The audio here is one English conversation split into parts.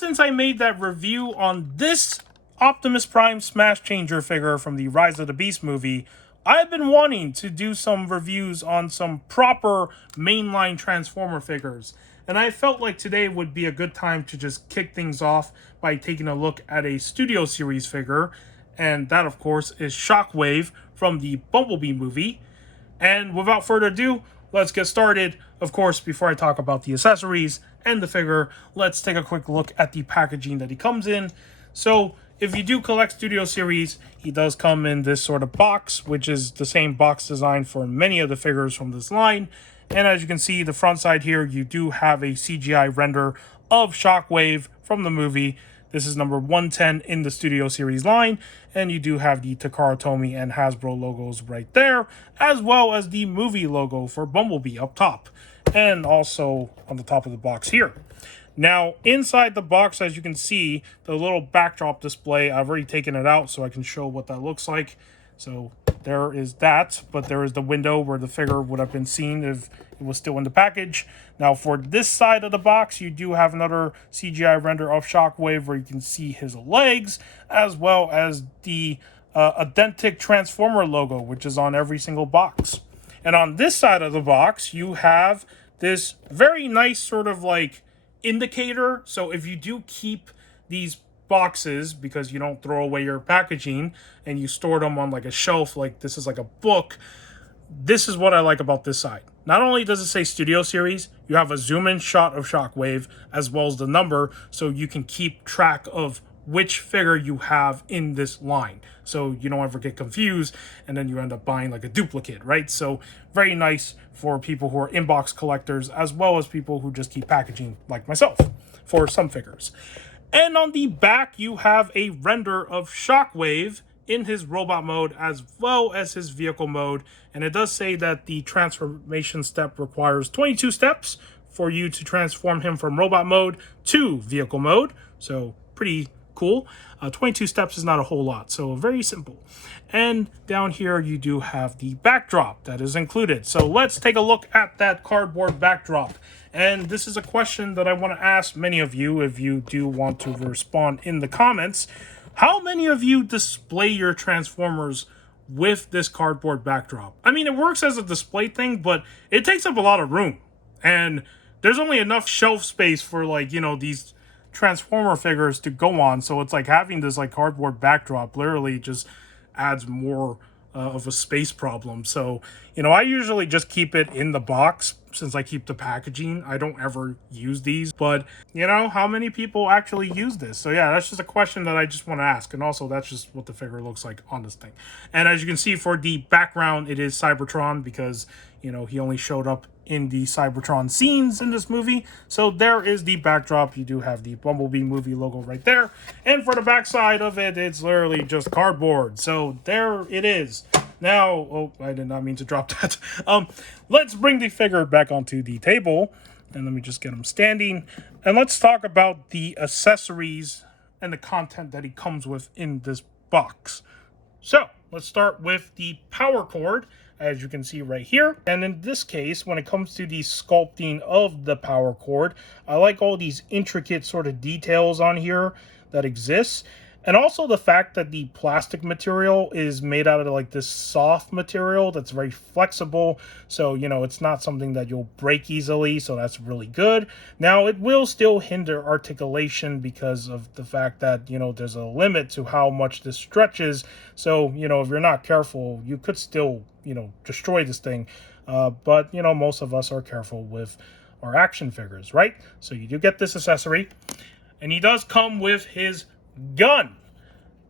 since I made that review on this Optimus Prime Smash Changer figure from the Rise of the Beast movie, I've been wanting to do some reviews on some proper mainline Transformer figures. And I felt like today would be a good time to just kick things off by taking a look at a Studio Series figure. And that, of course, is Shockwave from the Bumblebee movie. And without further ado, let's get started. Of course, before I talk about the accessories and the figure, let's take a quick look at the packaging that he comes in. So, if you do collect Studio Series, he does come in this sort of box, which is the same box design for many of the figures from this line. And as you can see, the front side here, you do have a CGI render of Shockwave from the movie. This is number 110 in the Studio Series line, and you do have the Takara Tomy and Hasbro logos right there, as well as the movie logo for Bumblebee up top, and also on the top of the box here. Now, inside the box, as you can see, the little backdrop display, I've already taken it out so I can show what that looks like. So there is that, but there is the window where the figure would have been seen if it was still in the package. Now, for this side of the box, you do have another CGI render of Shockwave where you can see his legs, as well as the identical Transformer logo, which is on every single box. And on this side of the box, you have this very nice sort of like indicator. So if you do keep these boxes, because you don't throw away your packaging and you store them on like a shelf, like this is like a book, this is what I like about this side. Not only does it say Studio Series, you have a zoom in shot of Shockwave as well as the number, so you can keep track of which figure you have in this line, so you don't ever get confused and then you end up buying like a duplicate, right? So very nice for people who are inbox collectors as well as people who just keep packaging like myself for some figures. And on the back, you have a render of Shockwave in his robot mode as well as his vehicle mode. And it does say that the transformation step requires 22 steps for you to transform him from robot mode to vehicle mode. So pretty cool. 22 steps is not a whole lot, so very simple. And down here, you do have the backdrop that is included. So let's take a look at that cardboard backdrop. And this is a question that I want to ask many of you, if you do want to respond in the comments. How many of you display your Transformers with this cardboard backdrop? I mean, it works as a display thing, but it takes up a lot of room. And there's only enough shelf space for, like, you know, these Transformer figures to go on. So it's like having this like cardboard backdrop literally just adds more of a space problem. So, you know, I usually just keep it in the box since I keep the packaging. I don't ever use these, but you know, how many people actually use this? So yeah, that's just a question that I just want to ask. And also that's just what the figure looks like on this thing. And as you can see, for the background, it is Cybertron because, you know, he only showed up in the Cybertron scenes in this movie. So there is the backdrop. You do have the Bumblebee movie logo right there. And for the back side of it, it's literally just cardboard. So there it is. Now, oh, I did not mean to drop that. Let's bring the figure back onto the table. And let me just get him standing. And let's talk about the accessories and the content that he comes with in this box. So let's start with the power cord, as you can see right here. And in this case, when it comes to the sculpting of the power cord, I like all these intricate sort of details on here that exists. And also the fact that the plastic material is made out of like this soft material that's very flexible. So, you know, it's not something that you'll break easily. So that's really good. Now, it will still hinder articulation because of the fact that, you know, there's a limit to how much this stretches. So, you know, if you're not careful, you could still, you know, destroy this thing. But, you know, most of us are careful with our action figures, right? So you do get this accessory. And he does come with his gun.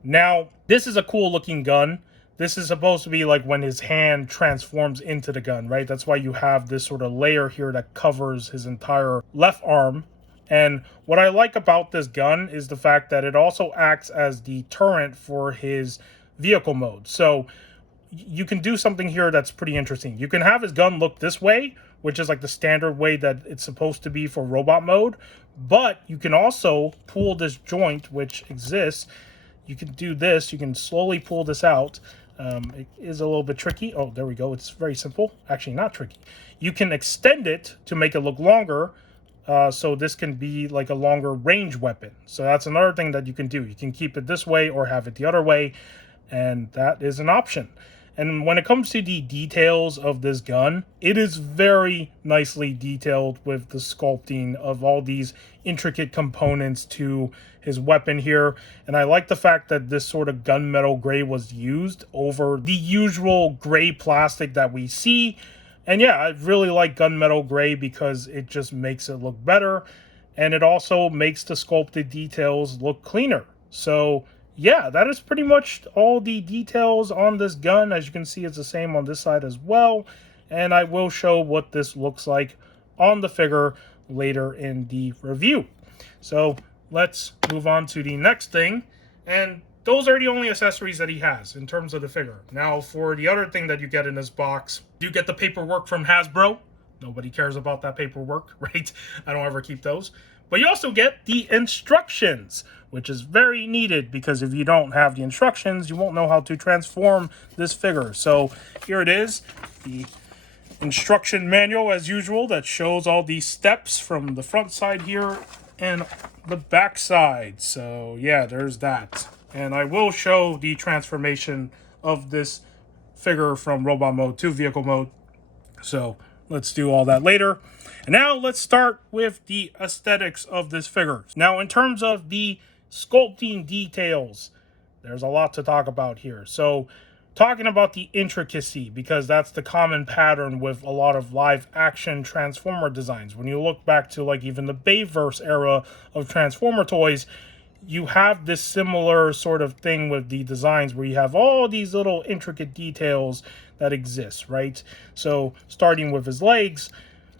Now, this is a cool looking gun. This is supposed to be like when his hand transforms into the gun, right? That's why you have this sort of layer here that covers his entire left arm. And what I like about this gun is the fact that it also acts as the turret for his vehicle mode. So you can do something here that's pretty interesting. You can have his gun look this way, which is like the standard way that it's supposed to be for robot mode. But you can also pull this joint, which exists. You can do this. You can slowly pull this out. It is a little bit tricky. Oh, there we go. It's very simple. Actually, not tricky. You can extend it to make it look longer. so this can be like a longer range weapon. So that's another thing that you can do. You can keep it this way or have it the other way, and that is an option. And when it comes to the details of this gun, it is very nicely detailed with the sculpting of all these intricate components to his weapon here. And I like the fact that this sort of gunmetal gray was used over the usual gray plastic that we see. And yeah, I really like gunmetal gray because it just makes it look better. And it also makes the sculpted details look cleaner. So yeah, that is pretty much all the details on this gun. As you can see, it's the same on this side as well. And I will show what this looks like on the figure later in the review. So let's move on to the next thing. And those are the only accessories that he has in terms of the figure. Now, for the other thing that you get in this box, you get the paperwork from Hasbro. Nobody cares about that paperwork, right? I don't ever keep those. But you also get the instructions, which is very needed because if you don't have the instructions, you won't know how to transform this figure. So here it is, the instruction manual as usual that shows all these steps from the front side here and the back side. So yeah, there's that. And I will show the transformation of this figure from robot mode to vehicle mode. So let's do all that later. And now let's start with the aesthetics of this figure. Now, in terms of the sculpting details, there's a lot to talk about here. So talking about the intricacy, because that's the common pattern with a lot of live action Transformer designs. When you look back to like even the Bayverse era of Transformer toys, you have this similar sort of thing with the designs where you have all these little intricate details that exist, right? So starting with his legs,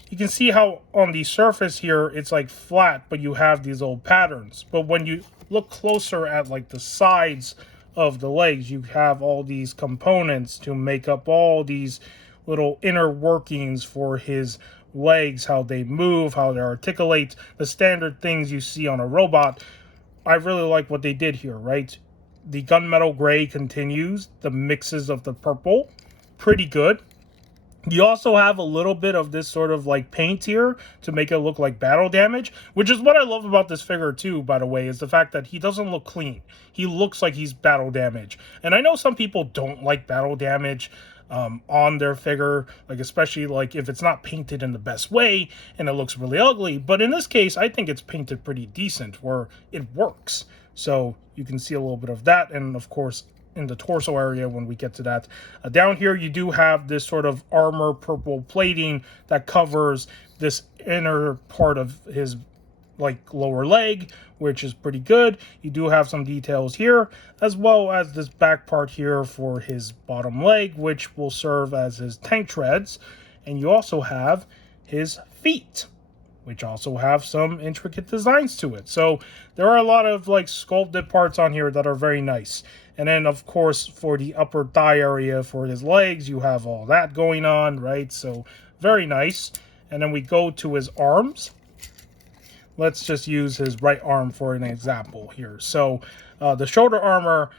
you can see how on the surface here, it's like flat, but you have these little patterns. But when you look closer at like the sides of the legs, you have all these components to make up all these little inner workings for his legs, how they move, how they articulate, the standard things you see on a robot. I really like what they did here, right? The gunmetal gray continues, the mixes of the purple, pretty good. You also have a little bit of this sort of like paint here to make it look like battle damage, which is what I love about this figure too, by the way, is the fact that he doesn't look clean. He looks like he's battle damage. And I know some people don't like battle damage on their figure, like especially like if it's not painted in the best way and it looks really ugly. But in this case, I think it's painted pretty decent where it works. So you can see a little bit of that. And of course, in the torso area when we get to that. Down here, you do have this sort of armor purple plating that covers this inner part of his like lower leg, which is pretty good. You do have some details here, as well as this back part here for his bottom leg, which will serve as his tank treads. And you also have his feet, which also have some intricate designs to it. So there are a lot of like sculpted parts on here that are very nice. And then, of course, for the upper thigh area for his legs, you have all that going on, right? So very nice. And then we go to his arms. Let's just use his right arm for an example here. So the shoulder armor,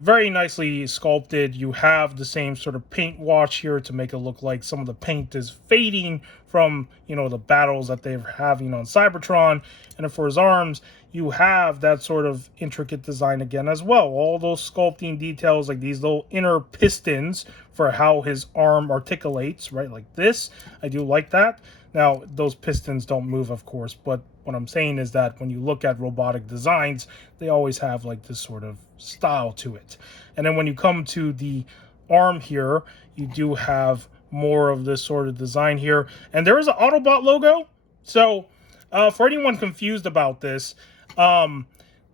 very nicely sculpted. You have the same sort of paint wash here to make it look like some of the paint is fading from, you know, the battles that they're having on Cybertron. And then for his arms, you have that sort of intricate design again as well. All those sculpting details, like these little inner pistons for how his arm articulates, right? Like this. I do like that. Now, those pistons don't move, of course, but what I'm saying is that when you look at robotic designs, they always have like this sort of style to it. And then when you come to the arm here, you do have more of this sort of design here. And there is an Autobot logo. So for anyone confused about this,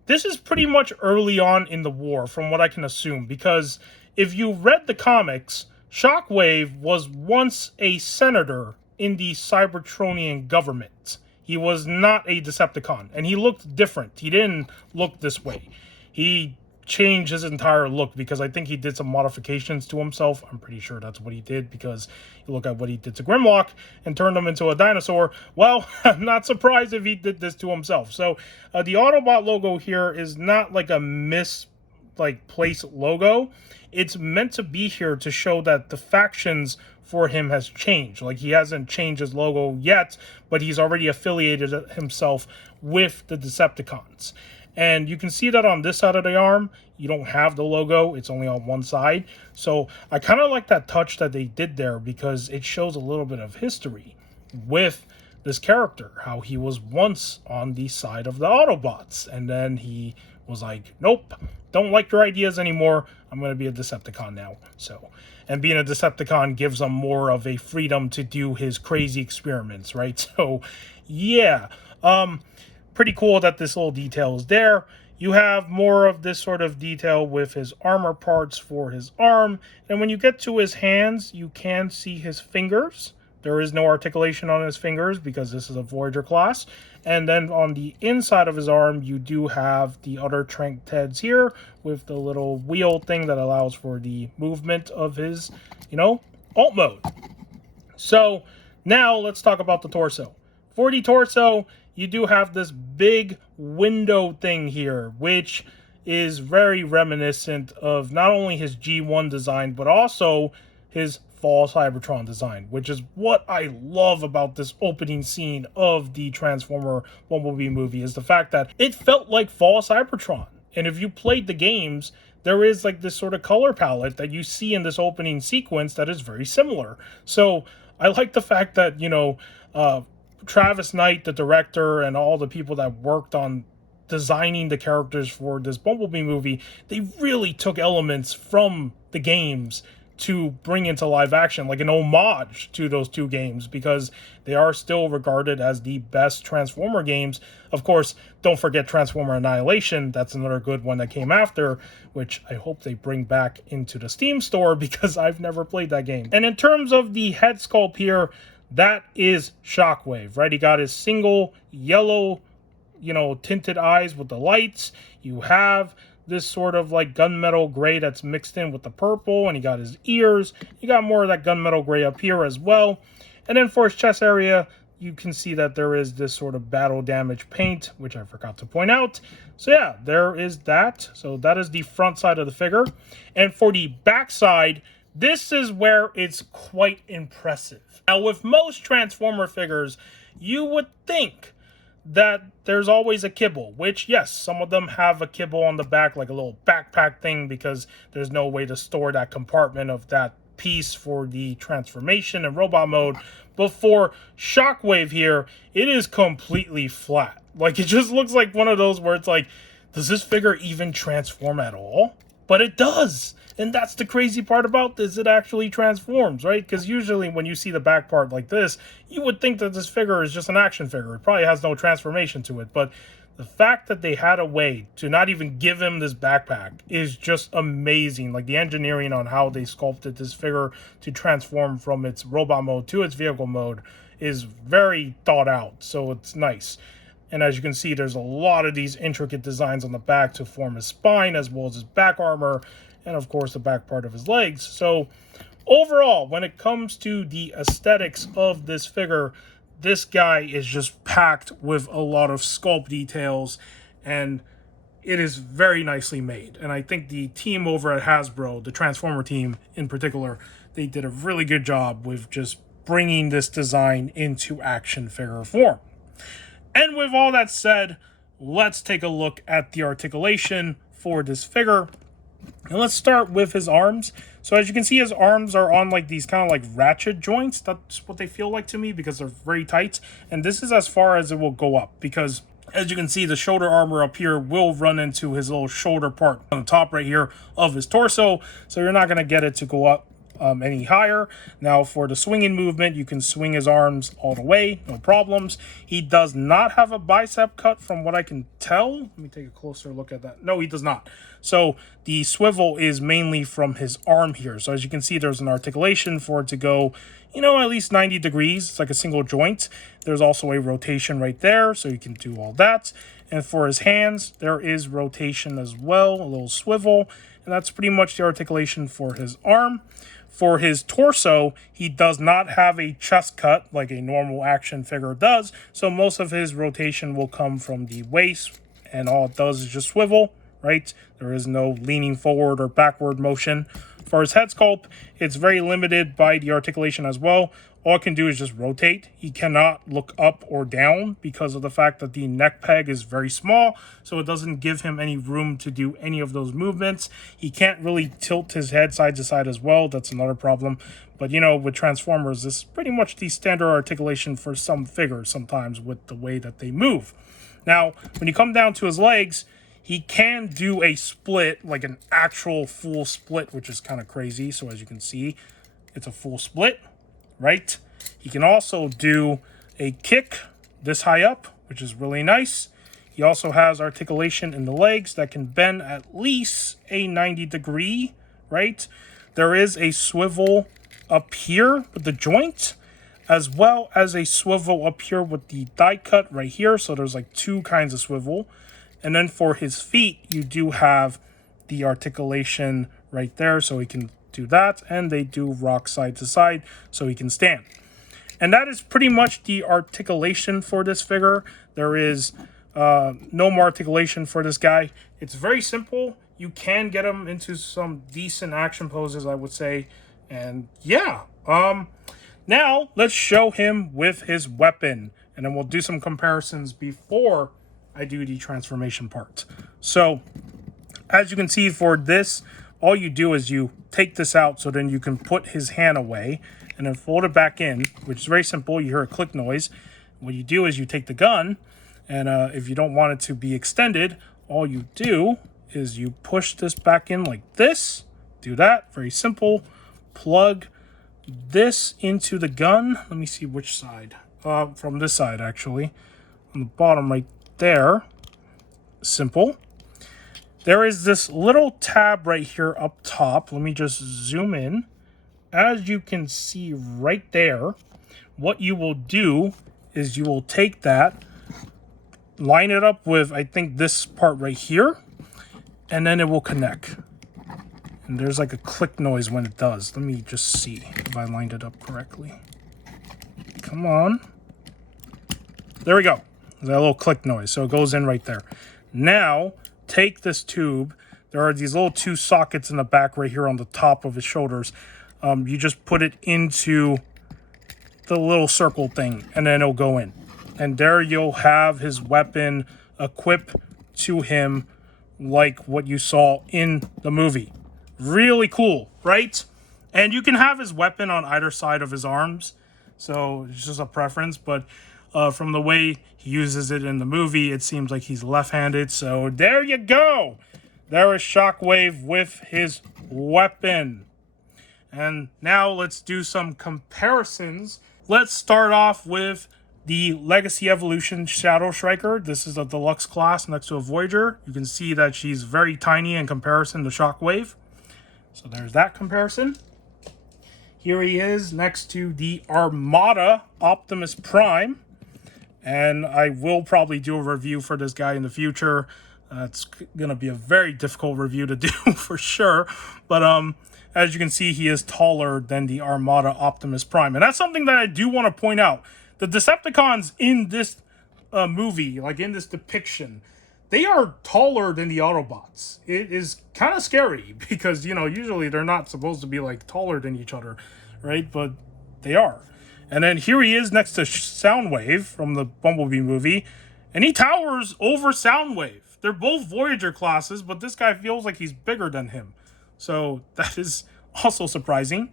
this is pretty much early on in the war, from what I can assume, because if you read the comics, Shockwave was once a senator in the Cybertronian government. He was not a Decepticon, and he looked different. He didn't look this way. He changed his entire look because I think he did some modifications to himself. I'm pretty sure that's what he did, because you look at what he did to Grimlock and turned him into a dinosaur. Well, I'm not surprised if he did this to himself. So the Autobot logo here is not like a like place logo, it's meant to be here to show that the factions for him has changed. Like, he hasn't changed his logo yet, but he's already affiliated himself with the Decepticons. And you can see that on this side of the arm, you don't have the logo. It's only on one side. So I kind of like that touch that they did there, because it shows a little bit of history with this character, how he was once on the side of the Autobots, and then he was like, nope, don't like your ideas anymore, I'm going to be a Decepticon now. So, and being a Decepticon gives him more of a freedom to do his crazy experiments, right? So yeah, pretty cool that this little detail is there. You have more of this sort of detail with his armor parts for his arm, and when you get to his hands, you can see his fingers. There is no articulation on his fingers because this is a Voyager class. And then on the inside of his arm, you do have the other trank heads here with the little wheel thing that allows for the movement of his, alt mode. So now let's talk about the torso. For the torso, you do have this big window thing here, which is very reminiscent of not only his G1 design, but also his Fall Cybertron design, which is what I love about this opening scene of the Transformer Bumblebee movie, is the fact that it felt like Fall Cybertron. And if you played the games, there is like this sort of color palette that you see in this opening sequence that is very similar. So I like the fact that, Travis Knight, the director, and all the people that worked on designing the characters for this Bumblebee movie, they really took elements from the games to bring into live action, like an homage to those two games, because they are still regarded as the best Transformer games. Of course, don't forget Transformer Annihilation. That's another good one that came after, which I hope they bring back into the Steam store, because I've never played that game. And in terms of the head sculpt here, that is Shockwave, right? He got his single yellow, tinted eyes with the lights. You have this sort of like gunmetal gray that's mixed in with the purple, and he got his ears. You got more of that gunmetal gray up here as well. And then for his chest area, you can see that there is this sort of battle damage paint, which I forgot to point out. So yeah, there is that. So that is the front side of the figure. And for the back side, this is where it's quite impressive. Now, with most Transformer figures, you would think that there's always a kibble, which, yes, some of them have a kibble on the back, like a little backpack thing, because there's no way to store that compartment of that piece for the transformation and robot mode. But for Shockwave here, it is completely flat. Like, it just looks like one of those where it's like, does this figure even transform at all? But it does. And that's the crazy part about this. It actually transforms, right? Because usually when you see the back part like this, you would think that this figure is just an action figure. It probably has no transformation to it. But the fact that they had a way to not even give him this backpack is just amazing. Like, the engineering on how they sculpted this figure to transform from its robot mode to its vehicle mode is very thought out. So it's nice. And as you can see, there's a lot of these intricate designs on the back to form his spine, as well as his back armor, and of course the back part of his legs. So overall, when it comes to the aesthetics of this figure, this guy is just packed with a lot of sculpt details, and it is very nicely made. And I think the team over at Hasbro, the Transformer team in particular, they did a really good job with just bringing this design into action figure form. And with all that said, let's take a look at the articulation for this figure. And let's start with his arms. So as you can see, his arms are on like these kind of like ratchet joints. That's what they feel like to me, because they're very tight. And this is as far as it will go up, because as you can see, the shoulder armor up here will run into his little shoulder part on the top right here of his torso. So you're not going to get it to go up any higher. Now for the swinging movement, you can swing his arms all the way, no problems. He does not have a bicep cut from what I can tell. Let me take a closer look at that. No, he does not. So the swivel is mainly from his arm here. So as you can see, there's an articulation for it to go, at least 90 degrees. It's like a single joint. There's also a rotation right there, so you can do all that. And for his hands, there is rotation as well, a little swivel. And that's pretty much the articulation for his arm. For his torso, he does not have a chest cut like a normal action figure does. So most of his rotation will come from the waist, and all it does is just swivel right? There is no leaning forward or backward motion. For his head sculpt, it's very limited by the articulation as well. All it can do is just rotate. He cannot look up or down because of the fact that the neck peg is very small, so it doesn't give him any room to do any of those movements. He can't really tilt his head side to side as well. That's another problem. But, you know, with Transformers, this is pretty much the standard articulation for some figures sometimes with the way that they move. Now, when you come down to his legs, he can do a split, like an actual full split, which is kind of crazy. So as you can see, it's a full split, right? He can also do a kick this high up, which is really nice. He also has articulation in the legs that can bend at least a 90-degree, right? There is a swivel up here with the joint, as well as a swivel up here with the die cut right here. So there's like two kinds of swivel. And then for his feet, you do have the articulation right there, so he can do that. And they do rock side to side, so he can stand. And that is pretty much the articulation for this figure. There is no more articulation for this guy. It's very simple. You can get him into some decent action poses, I would say. And yeah, now let's show him with his weapon. And then we'll do some comparisons before I do the transformation part. So as you can see for this, all you do is you take this out so then you can put his hand away and then fold it back in, which is very simple. You hear a click noise. What you do is you take the gun, and if you don't want it to be extended, all you do is you push this back in like this. Do that, very simple. Plug this into the gun. Let me see which side. From this side, actually. On the bottom right there. Simple. There is this little tab right here up top. Let me just zoom in. As you can see right there, what you will do is you will take that, line it up with, I think, this part right here, and then it will connect. And there's like a click noise when it does. Let me just see if I lined it up correctly. Come on. There we go. There's that little click noise. So it goes in right there. Now, take this tube. There are these little two sockets in the back right here on the top of his shoulders. You just put it into the little circle thing, and then it'll go in. And there you'll have his weapon equipped to him like what you saw in the movie. Really cool, right? And you can have his weapon on either side of his arms. So it's just a preference, but from the way he uses it in the movie, it seems like he's left-handed. So there you go. There is Shockwave with his weapon. And now let's do some comparisons. Let's start off with the Legacy Evolution Shadow Striker. This is a deluxe class next to a Voyager. You can see that she's very tiny in comparison to Shockwave. So there's that comparison. Here he is next to the Armada Optimus Prime. And I will probably do a review for this guy in the future. It's going to be a very difficult review to do for sure. But as you can see, he is taller than the Armada Optimus Prime. And that's something that I do want to point out. The Decepticons in this movie, like in this depiction, they are taller than the Autobots. It is kind of scary because, you know, usually they're not supposed to be like taller than each other, right? But they are. And then here he is next to Soundwave from the Bumblebee movie, and he towers over Soundwave. They're both Voyager classes, but this guy feels like he's bigger than him. So that is also surprising.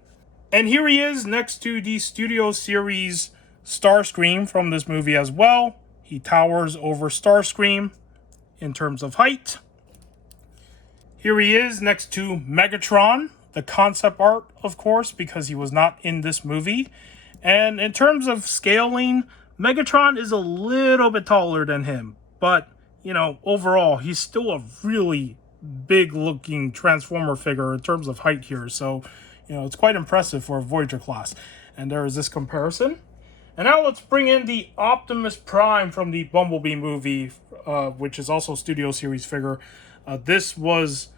And here he is next to the Studio Series Starscream from this movie as well. He towers over Starscream in terms of height. Here he is next to Megatron, the concept art, of course, because he was not in this movie. And in terms of scaling, Megatron is a little bit taller than him. But, you know, overall, he's still a really big-looking Transformer figure in terms of height here. So, you know, it's quite impressive for a Voyager class. And there is this comparison. And now let's bring in the Optimus Prime from the Bumblebee movie, which is also Studio Series figure. This was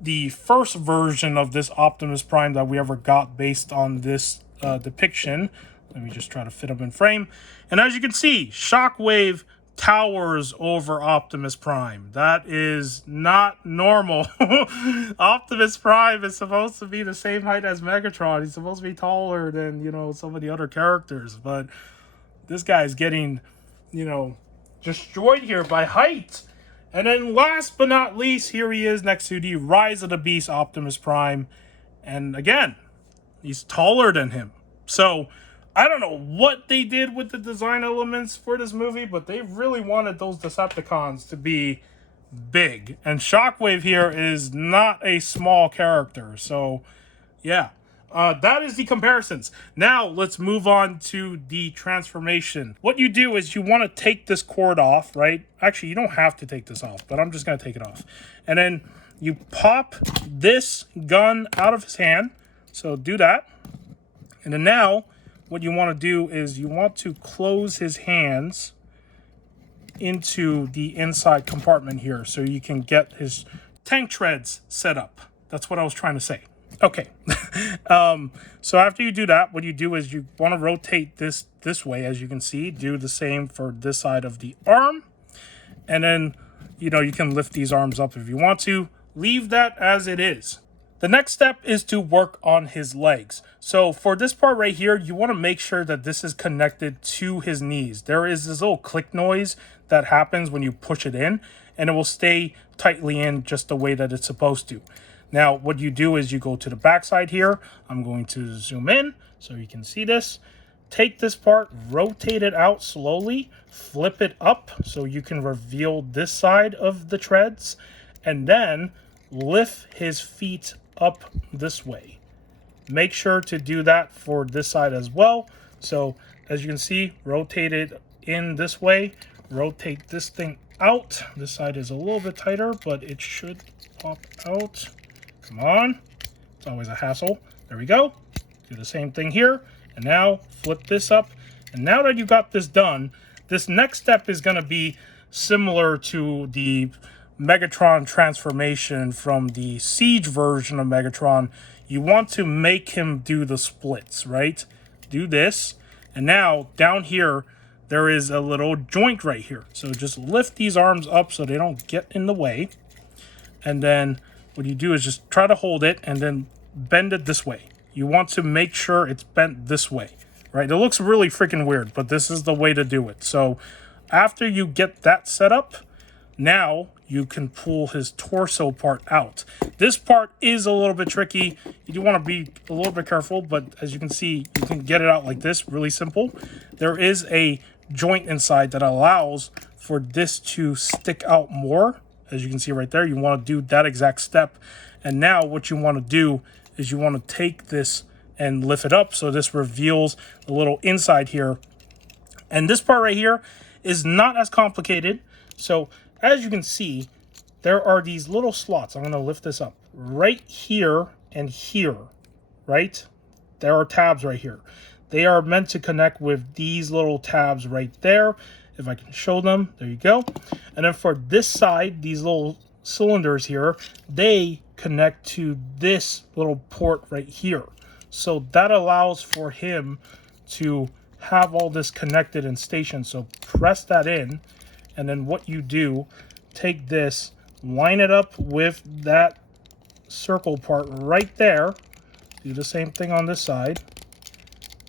the first version of this Optimus Prime that we ever got based on this depiction. Let me just try to fit him in frame. And as you can see, Shockwave towers over Optimus Prime. That is not normal. Optimus Prime is supposed to be the same height as Megatron. He's supposed to be taller than, some of the other characters. But this guy's getting, destroyed here by height. And then last but not least, here he is next to the Rise of the Beast Optimus Prime. And again, he's taller than him. So I don't know what they did with the design elements for this movie, but they really wanted those Decepticons to be big. And Shockwave here is not a small character. So, yeah. That is the comparisons. Now, let's move on to the transformation. What you do is you want to take this cord off, right? Actually, you don't have to take this off, but I'm just going to take it off. And then you pop this gun out of his hand. So, do that. And then now, what you want to do is you want to close his hands into the inside compartment here so you can get his tank treads set up. That's what I was trying to say. Okay. So after you do that, what you do is you want to rotate this way, as you can see. Do the same for this side of the arm. And then, you can lift these arms up if you want to. Leave that as it is. The next step is to work on his legs. So for this part right here, you want to make sure that this is connected to his knees. There is this little click noise that happens when you push it in, and it will stay tightly in just the way that it's supposed to. Now, what you do is you go to the back side here. I'm going to zoom in so you can see this. Take this part, rotate it out slowly, flip it up so you can reveal this side of the treads, and then lift his feet up this way. Make sure to do that for this side as well. So as you can see, rotate it in this way, rotate this thing out. This side is a little bit tighter, but it should pop out. Come on. It's always a hassle. There we go. Do the same thing here. And now flip this up. And now that you got this done, this next step is going to be similar to the Megatron transformation from the Siege version of Megatron. You want to make him do the splits, right? Do this. And now down here, there is a little joint right here. So just lift these arms up so they don't get in the way. And then what you do is just try to hold it and then bend it this way. You want to make sure it's bent this way, right? It looks really freaking weird, but this is the way to do it. So after you get that set up, now you can pull his torso part out. This part is a little bit tricky. You do want to be a little bit careful, but as you can see, you can get it out like this, really simple. There is a joint inside that allows for this to stick out more. As you can see right there, you want to do that exact step. And now what you want to do is you want to take this and lift it up so this reveals the little inside here. And this part right here is not as complicated. So as you can see, there are these little slots. I'm going to lift this up right here and here, right? There are tabs right here. They are meant to connect with these little tabs right there. If I can show them, there you go. And then for this side, these little cylinders here, they connect to this little port right here. So that allows for him to have all this connected and stationed. So press that in, and then what you do, take this, line it up with that circle part right there. Do the same thing on this side,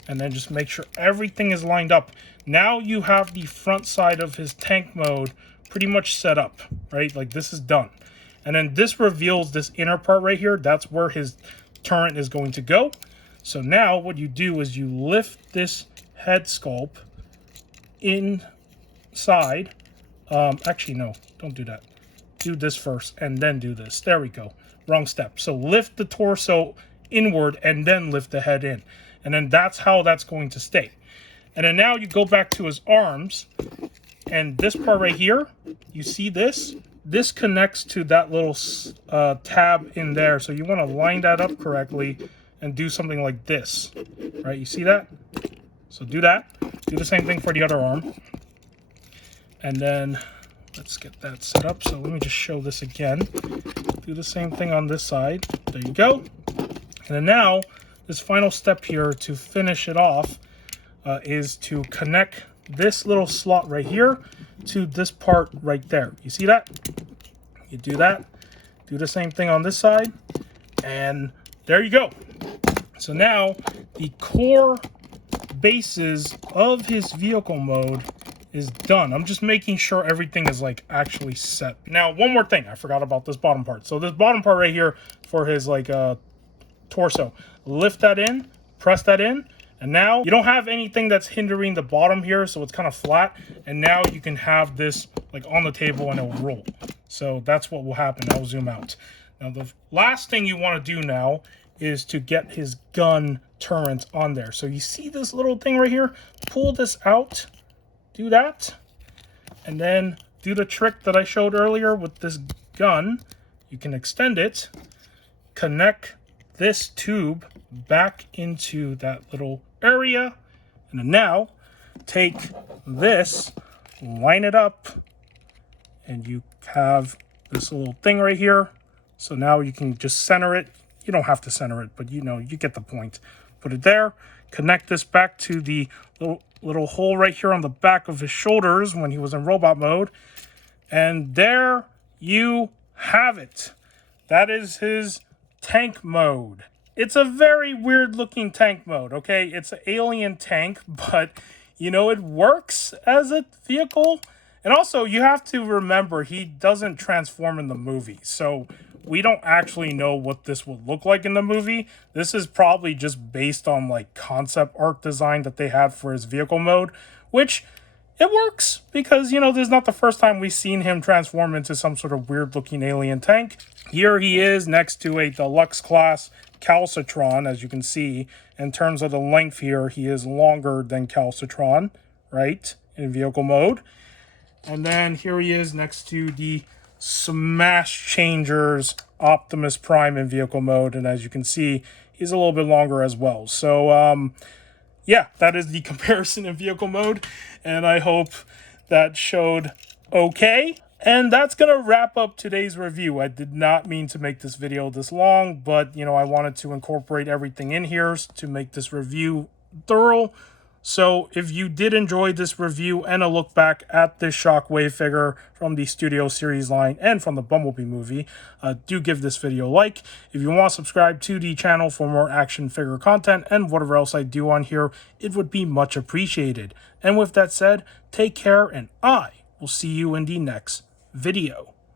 and then just make sure everything is lined up. Now you have the front side of his tank mode pretty much set up, right? Like this is done. And then this reveals this inner part right here. That's where his turret is going to go. So now what you do is you lift this head sculpt inside. Actually, no, don't do that. Do this first and then do this. There we go. Wrong step. So lift the torso inward and then lift the head in. And then that's how that's going to stay. And then now you go back to his arms, and this part right here, you see this? This connects to that little tab in there. So you want to line that up correctly and do something like this, right? You see that? So do that. Do the same thing for the other arm. And then let's get that set up. So let me just show this again. Do the same thing on this side. There you go. And then now, this final step here to finish it off is to connect this little slot right here to this part right there. You see that? You do that. Do the same thing on this side. And there you go. So now the core basis of his vehicle mode is done. I'm just making sure everything is like actually set. Now, one more thing. I forgot about this bottom part. So this bottom part right here for his like torso. Lift that in, press that in, and now you don't have anything that's hindering the bottom here, so it's kind of flat. And now you can have this like on the table and it'll roll. So that's what will happen. I'll zoom out. Now the last thing you want to do now is to get his gun turret on there. So you see this little thing right here? Pull this out, do that, and then do the trick that I showed earlier with this gun. You can extend it, connect this tube back into that little area, and then now take this, line it up, and you have this little thing right here. So now you can just center it. You don't have to center it, but you know, you get the point. Put it there, connect this back to the little hole right here on the back of his shoulders when he was in robot mode, and there you have it. That is his tank mode. It's a very weird looking tank mode, okay? It's an alien tank, but you know, it works as a vehicle. And also, you have to remember, he doesn't transform in the movie, so we don't actually know what this would look like in the movie. This is probably just based on like concept art design that they had for his vehicle mode, which it works because, you know, this is not the first time we've seen him transform into some sort of weird looking alien tank. Here he is next to a deluxe class Calcitron, as you can see. In terms of the length here, he is longer than Calcitron, right, in vehicle mode. And then here he is next to the Smash Changers Optimus Prime in vehicle mode, and as you can see, he's a little bit longer as well. So yeah, that is the comparison in vehicle mode, and I hope that showed okay. And that's gonna wrap up today's review. I did not mean to make this video this long, but you know, I wanted to incorporate everything in here to make this review thorough. So if you did enjoy this review and a look back at this Shockwave figure from the Studio Series line and from the Bumblebee movie, do give this video a like. If you want to subscribe to the channel for more action figure content and whatever else I do on here, it would be much appreciated. And with that said, take care, and I will see you in the next video.